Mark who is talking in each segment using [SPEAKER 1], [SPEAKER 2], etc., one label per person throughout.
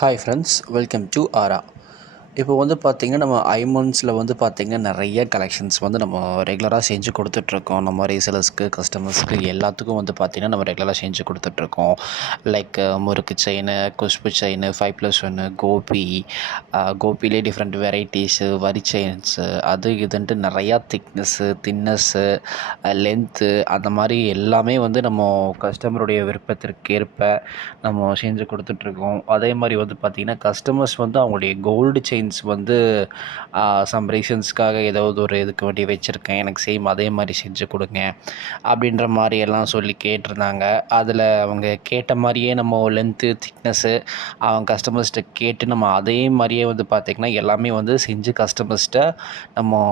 [SPEAKER 1] Hi friends, welcome to ARA. இப்போ வந்து பார்த்திங்கன்னா நம்ம ஐமண்ட்ஸில் வந்து பார்த்திங்கன்னா நிறைய கலெக்ஷன்ஸ் வந்து நம்ம ரெகுலராக செஞ்சு கொடுத்துட்ருக்கோம். நம்ம ரீசேலர்ஸ்க்கு கஸ்டமர்ஸ்க்கு எல்லாத்துக்கும் வந்து பார்த்திங்கன்னா நம்ம ரெகுலராக செஞ்சு கொடுத்துட்ருக்கோம். லைக் முறுக்கு chain Khushbu chain five plus ஒன்று கோபி கோபிலே டிஃப்ரெண்ட் வெரைட்டிஸு வரி செயின்ஸு அது இதுன்ட்டு நிறையா திக்னஸ்ஸு தின்னஸ்ஸு லென்த்து அந்த மாதிரி எல்லாமே வந்து நம்ம கஸ்டமருடைய விருப்பத்திற்கு ஏற்ப நம்ம செஞ்சு கொடுத்துட்ருக்கோம். அதே மாதிரி வந்து பார்த்திங்கன்னா கஸ்டமர்ஸ் வந்து அவங்களுடைய கோல்டு செயின் செயின்ஸ் வந்து சம் ரீசன்ஸ்க்காக ஏதாவது ஒரு இதுக்கு வேண்டி வச்சுருக்கேன். எனக்கு சேம் அதே மாதிரி செஞ்சு கொடுங்க அப்படின்ற மாதிரி எல்லாம் சொல்லி கேட்டிருந்தாங்க. அதில் அவங்க கேட்ட மாதிரியே நம்ம லென்த்து திக்னஸ்ஸு அவங்க கஸ்டமர்ஸ்கிட்ட கேட்டு நம்ம அதே மாதிரியே வந்து பார்த்திங்கன்னா எல்லாமே வந்து செஞ்சு கஸ்டமர்ஸ்கிட்ட நம்ம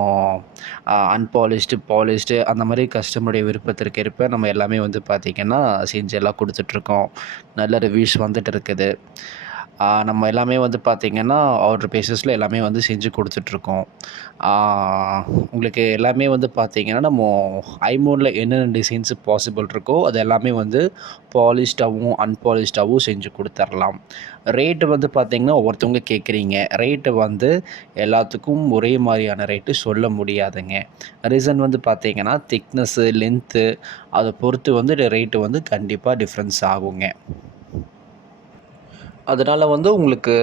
[SPEAKER 1] அன்பாலிஷ்டு பாலிஷ்டு அந்த மாதிரி கஸ்டமருடைய விருப்பத்திற்கு ஏற்ப நம்ம எல்லாமே வந்து பார்த்திங்கன்னா செஞ்சு எல்லாம் கொடுத்துட்ருக்கோம் நல்ல ரிவ்யூஸ் வந்துட்டு இருக்குது. நம்ம எல்லாமே வந்து பார்த்திங்கன்னா ஆர்டர் பேசிஸில் எல்லாமே வந்து செஞ்சு கொடுத்துட்ருக்கோம். உங்களுக்கு எல்லாமே வந்து பார்த்திங்கன்னா நம்ம ஐமோனில் என்னென்ன டிசைன்ஸு பாசிபிள் இருக்கோ அது எல்லாமே வந்து பாலிஷ்டாகவும் அன்பாலிஷ்டாகவும் செஞ்சு கொடுத்துர்லாம். ரேட்டு வந்து பார்த்திங்கன்னா ஒவ்வொருத்தவங்க கேட்குறீங்க ரேட்டு வந்து எல்லாத்துக்கும் ஒரே மாதிரியான ரேட்டு சொல்ல முடியாதுங்க. ரீசன் வந்து பார்த்திங்கன்னா திக்னஸ்ஸு லென்த்து அதை பொறுத்து வந்து ரேட்டு வந்து கண்டிப்பாக டிஃப்ரென்ஸ் ஆகுங்க. அதனால் வந்து உங்களுக்கு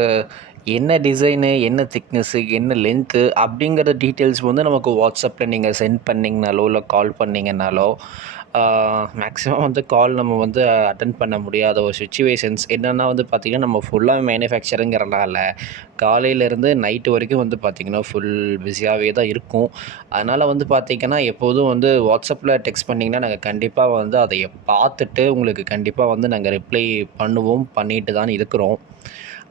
[SPEAKER 1] என்ன டிசைனு என்ன திக்னஸ்ஸு என்ன லென்த்து அப்படிங்கிற டீட்டெயில்ஸ் வந்து நமக்கு வாட்ஸ்அப்பில் நீங்கள் சென்ட் பண்ணிங்கனாலோ இல்லை கால் பண்ணிங்கனாலோ மேக்ஸிமம் வந்து கால் நம்ம வந்து அட்டன் பண்ண முடியாத ஒரு சுச்சுவேஷன்ஸ் என்னென்னா வந்து பார்த்திங்கன்னா நம்ம ஃபுல்லாக மேனுஃபேக்சருங்கிறனால காலையிலேருந்து நைட்டு வரைக்கும் வந்து பார்த்திங்கன்னா ஃபுல் பிஸியாகவே தான் இருக்கும். அதனால் வந்து பார்த்திங்கன்னா எப்போதும் வந்து வாட்ஸ்அப்பில் டெக்ஸ்ட் பண்ணிங்கன்னா நாங்கள் கண்டிப்பாக வந்து அதை பார்த்துட்டு உங்களுக்கு கண்டிப்பாக வந்து நாங்கள் ரிப்ளை பண்ணுவோம் பண்ணிட்டு தான் இருக்கிறோம்.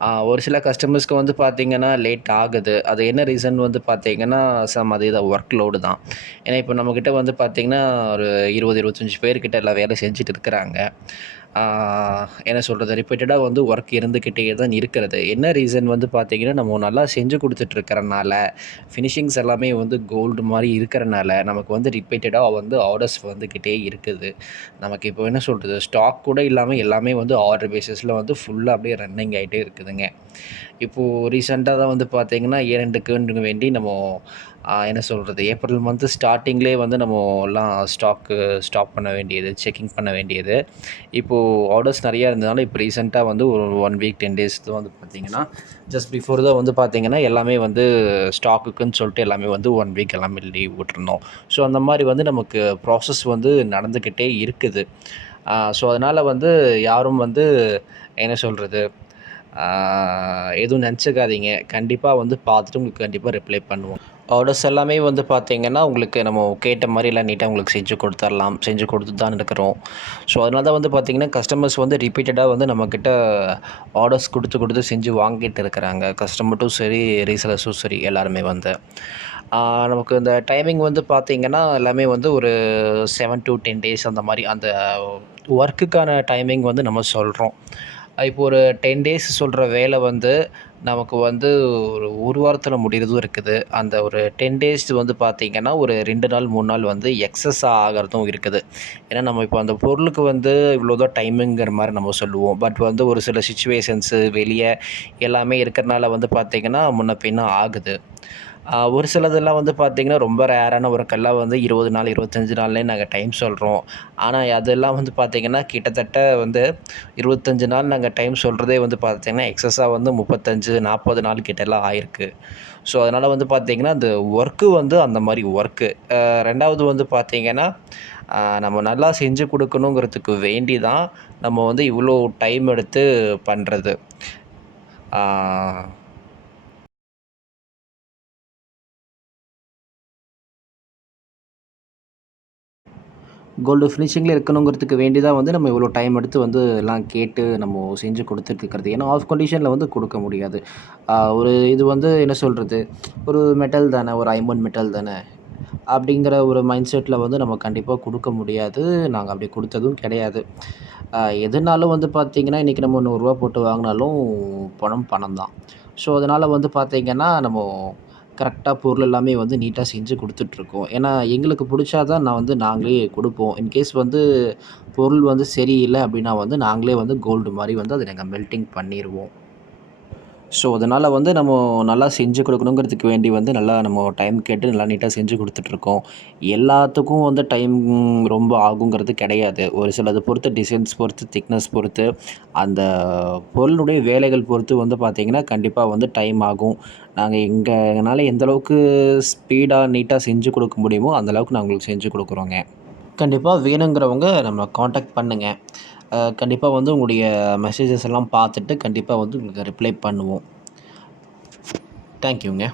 [SPEAKER 1] ஒரு சில கஸ்டமர்ஸ்க்கு வந்து பார்த்திங்கன்னா லேட் ஆகுது. அது என்ன ரீசன் வந்து பார்த்திங்கன்னா சம் அது இதை ஒர்க் லோடு தான். ஏன்னா இப்போ நம்மக்கிட்ட வந்து பார்த்திங்கன்னா ஒரு இருபது இருபத்தஞ்சி பேர்கிட்ட எல்லாம் வேலை செஞ்சுட்டு இருக்கிறாங்க. என்ன சொல்கிறது ரிப்பீட்டடாக வந்து ஒர்க் இருந்துக்கிட்டே தான் இருக்கிறது. என்ன ரீசன் வந்து பார்த்திங்கன்னா நம்ம நல்லா செஞ்சு கொடுத்துட்ருக்கறனால ஃபினிஷிங்ஸ் எல்லாமே வந்து கோல்டு மாதிரி இருக்கிறனால நமக்கு வந்து ரிப்பீட்டடாக வந்து ஆர்டர்ஸ் வந்துக்கிட்டே இருக்குது. நமக்கு இப்போ என்ன சொல்கிறது ஸ்டாக் கூட இல்லாமல் எல்லாமே வந்து ஆர்டர் பேசிஸில் வந்து ஃபுல்லாக அப்படியே ரன்னிங் ஆகிட்டே இருக்குதுங்க. இப்போது ரீசெண்டாக தான் வந்து பார்த்திங்கன்னா இரண்டுக்குன்னு வேண்டி நம்ம என்ன சொல்கிறது ஏப்ரல் மந்த்து ஸ்டார்டிங்லேயே வந்து நம்ம எல்லாம் ஸ்டாக்கு ஸ்டாப் பண்ண வேண்டியது செக்கிங் பண்ண வேண்டியது. இப்போது ஆர்டர்ஸ் நிறையா இருந்ததுனால இப்போ ரீசெண்டாக வந்து ஒரு ஒன் வீக் டென் டேஸ் வந்து பார்த்திங்கன்னா ஜஸ்ட் பிஃபோர் தான் வந்து பார்த்திங்கன்னா எல்லாமே வந்து ஸ்டாக்குக்குன்னு சொல்லிட்டு எல்லாமே வந்து ஒன் வீக் எல்லாமே லீவ் விட்டுருந்தோம் ஸோ அந்த மாதிரி வந்து நமக்கு ப்ராசஸ் வந்து நடந்துக்கிட்டே இருக்குது. ஸோ அதனால் வந்து யாரும் வந்து என்ன சொல்கிறது எதுவும் நினச்சிக்காதீங்க. கண்டிப்பாக வந்து பார்த்துட்டு உங்களுக்கு கண்டிப்பாக ரிப்ளை பண்ணுவோம். ஆர்டர்ஸ் எல்லாமே வந்து பார்த்திங்கன்னா உங்களுக்கு நம்ம கேட்ட மாதிரி எல்லாம் நீட்டாக உங்களுக்கு செஞ்சு கொடுத்துடலாம். செஞ்சு கொடுத்து தான் இருக்கிறோம். ஸோ அதனால தான் வந்து பார்த்திங்கன்னா கஸ்டமர்ஸ் வந்து ரிப்பீட்டடாக வந்து நம்மக்கிட்ட ஆர்டர்ஸ் கொடுத்து கொடுத்து செஞ்சு வாங்கிட்டு இருக்கிறாங்க. கஸ்டமர்ட்டும் சரி ரீசலர்ஸும் சரி எல்லாருமே வந்து. நமக்கு இந்த டைமிங் வந்து பார்த்திங்கன்னா எல்லாமே வந்து ஒரு செவன் டு டென் டேஸ் அந்த மாதிரி அந்த ஒர்க்குக்கான டைமிங் வந்து நம்ம சொல்கிறோம் இப்போ ஒரு டென் டேஸ் சொல்கிற வேலை வந்து நமக்கு வந்து ஒரு ஒரு வாரத்தில் முடிகிறதும் இருக்குது. அந்த ஒரு டென் டேஸ் வந்து பார்த்திங்கன்னா ஒரு ரெண்டு நாள் மூணு நாள் வந்து எக்ஸஸ் ஆகிறதும் இருக்குது. ஏன்னா நம்ம இப்போ அந்த பொருளுக்கு வந்து இவ்வளோதான் டைமுங்கிற மாதிரி நம்ம சொல்லுவோம். பட் வந்து ஒரு சில சுச்சுவேஷன்ஸு வெளியே எல்லாமே இருக்கிறனால வந்து பார்த்திங்கன்னா முன்ன பின்ன ஆகுது. ஒரு சிலதெல்லாம் வந்து பார்த்திங்கன்னா ரொம்ப ரேரான ஒர்க்கெல்லாம் வந்து இருபது நாள் இருபத்தஞ்சி நாள்லேயே நாங்கள் டைம் சொல்கிறோம் ஆனால் அதெல்லாம் வந்து பார்த்திங்கன்னா கிட்டத்தட்ட வந்து இருபத்தஞ்சி நாள் நாங்கள் டைம் சொல்கிறதே வந்து பார்த்திங்கன்னா எக்ஸஸாக வந்து முப்பத்தஞ்சு நாற்பது நாள் கிட்டலாம் ஆயிருக்கு. ஸோ அதனால் வந்து பார்த்திங்கன்னா அந்த ஒர்க்கு வந்து அந்த மாதிரி ஒர்க்கு. ரெண்டாவது வந்து பார்த்திங்கன்னா நம்ம நல்லா செஞ்சு கொடுக்கணுங்கிறதுக்கு வேண்டி தான் நம்ம வந்து இவ்வளோ டைம் எடுத்து பண்ணுறது கோல்டு ஃபினிஷிங்கில் இருக்கணுங்கிறதுக்கு வேண்டி தான் வந்து நம்ம இவ்வளோ டைம் எடுத்து வந்து எல்லாம் கேட்டு நம்ம செஞ்சு கொடுத்துட்ருக்கிறது ஏன்னா ஆஃப் கண்டிஷனில் வந்து கொடுக்க முடியாது. ஒரு இது வந்து என்ன சொல்கிறது ஒரு மெட்டல் தானே ஒரு ஐம்பன் மெட்டல் தானே அப்படிங்கிற ஒரு மைண்ட் செட்டில் வந்து நம்ம கண்டிப்பாக கொடுக்க முடியாது. நாங்கள் அப்படி கொடுத்ததும் கிடையாது. எதுனாலும் வந்து பார்த்திங்கன்னா இன்றைக்கி நம்ம நூறுரூவா போட்டு வாங்கினாலும் பணம் பணம் தான் ஸோ அதனால் வந்து பார்த்திங்கன்னா நம்ம கரெக்டாக பொருள் எல்லாமே வந்து நீட்டாக செஞ்சு கொடுத்துட்ருக்கோம். ஏன்னா எங்களுக்கு பிடிச்சா தான் நான் வந்து நாங்களே கொடுப்போம். இன்கேஸ் வந்து பொருள் வந்து சரியில்லை அப்படின்னா வந்து நாங்களே வந்து கோல்டு மாதிரி வந்து அதை நாங்கள் மெல்ட்டிங் பண்ணிடுவோம் ஸோ அதனால் வந்து நம்ம நல்லா செஞ்சு கொடுக்கணுங்கிறதுக்கு வேண்டி வந்து நல்லா நம்ம டைம் கேட்டு நல்லா நீட்டாக செஞ்சு கொடுத்துட்ருக்கோம். எல்லாத்துக்கும் வந்து டைம் ரொம்ப ஆகுங்கிறது கிடையாது. ஒரு சிலது பொறுத்து டிசைன்ஸ் பொறுத்து திக்னஸ் பொறுத்து அந்த பொருளுடைய வேலைகள் பொறுத்து வந்து பார்த்திங்கன்னா கண்டிப்பாக வந்து டைம் ஆகும். நாங்கள் எங்கள் எங்களால் எந்தளவுக்கு ஸ்பீடாக நீட்டாக செஞ்சு கொடுக்க முடியுமோ அந்தளவுக்கு நாங்கள் உங்களுக்கு செஞ்சு கொடுக்குறோங்க. கண்டிப்பாக வேணுங்கிறவங்க நம்ம காண்டாக்ட் பண்ணுங்கள் கண்டிப்பாக வந்து உங்களுடைய மெசேஜஸ் எல்லாம் பார்த்துட்டு கண்டிப்பாக வந்து உங்களுக்கு ரிப்ளை பண்ணுவோம். தேங்க்யூங்க